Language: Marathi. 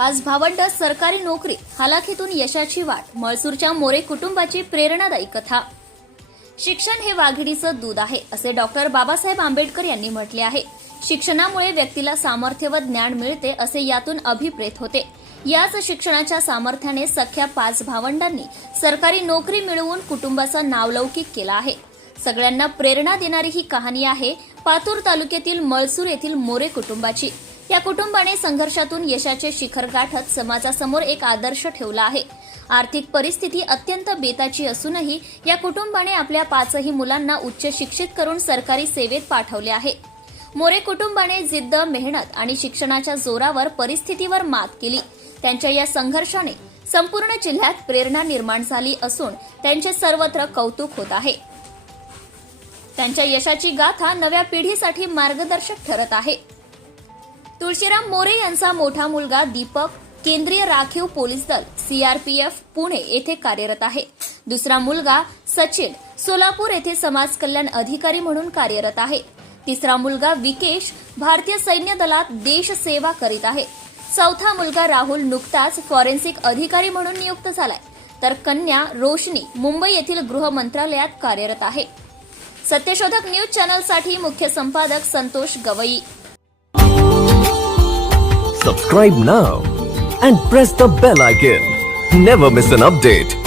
5 भावंड सरकारी नोकरी, हलाखीतून यशाची वाट. म्हळसूरच्या मोरे कुटुंबाची प्रेरणादायी कथा. शिक्षण हे वाघिणीचं दूध आहे, असे डॉक्टर बाबासाहेब आंबेडकर यांनी म्हटले आहे. शिक्षणामुळे व्यक्तीला सामर्थ्य व ज्ञान मिळते, असे यातून अभिप्रेत होते. याच शिक्षणाच्या सामर्थ्याने सख्या 5 भावंडांनी सरकारी नोकरी मिळवून कुटुंबाचा नावलौकिक केला आहे. सगळ्यांना प्रेरणा देणारी ही कहाणी आहे पातूर तालुक्यातील म्हळसूर येथील मोरे कुटुंबाची. या कुटुंबाने संघर्षातून यशाचे शिखर गाठत समाजासमोर एक आदर्श ठेवला आहे. आर्थिक परिस्थिती अत्यंत बेताची असूनही या कुटुंबाने आपल्या 5ही मुलांना उच्च शिक्षित करून सरकारी सेवेत पाठवले आहे. मोरे कुटुंबाने जिद्द, मेहनत आणि शिक्षणाच्या जोरावर परिस्थितीवर मात केली. त्यांच्या या संघर्षाने संपूर्ण जिल्ह्यात प्रेरणा निर्माण झाली असून त्यांचे सर्वत्र कौतुक होत आहे. त्यांच्या यशाची गाथा नव्या पिढीसाठी मार्गदर्शक ठरत आहे. तुळशीराम मोरे यांचा मोठा मुलगा दीपक केंद्रीय राखीव पोलीस दल सीआरपीएफ पुणे येथे कार्यरत आहे. दुसरा मुलगा सचिन सोलापूर येथे समाज कल्याण अधिकारी म्हणून कार्यरत आहे. तिसरा मुलगा विकेश भारतीय सैन्य दलात देश सेवा करीत आहे. चौथा मुलगा राहुल नुकताच फॉरेन्सिक अधिकारी म्हणून नियुक्त झालाय, तर कन्या रोशनी मुंबई येथील गृह मंत्रालयात कार्यरत आहे. सत्यशोधक न्यूज चॅनलसाठी मुख्य संपादक Santosh Gavai. Subscribe now and press the bell icon. Never miss an update.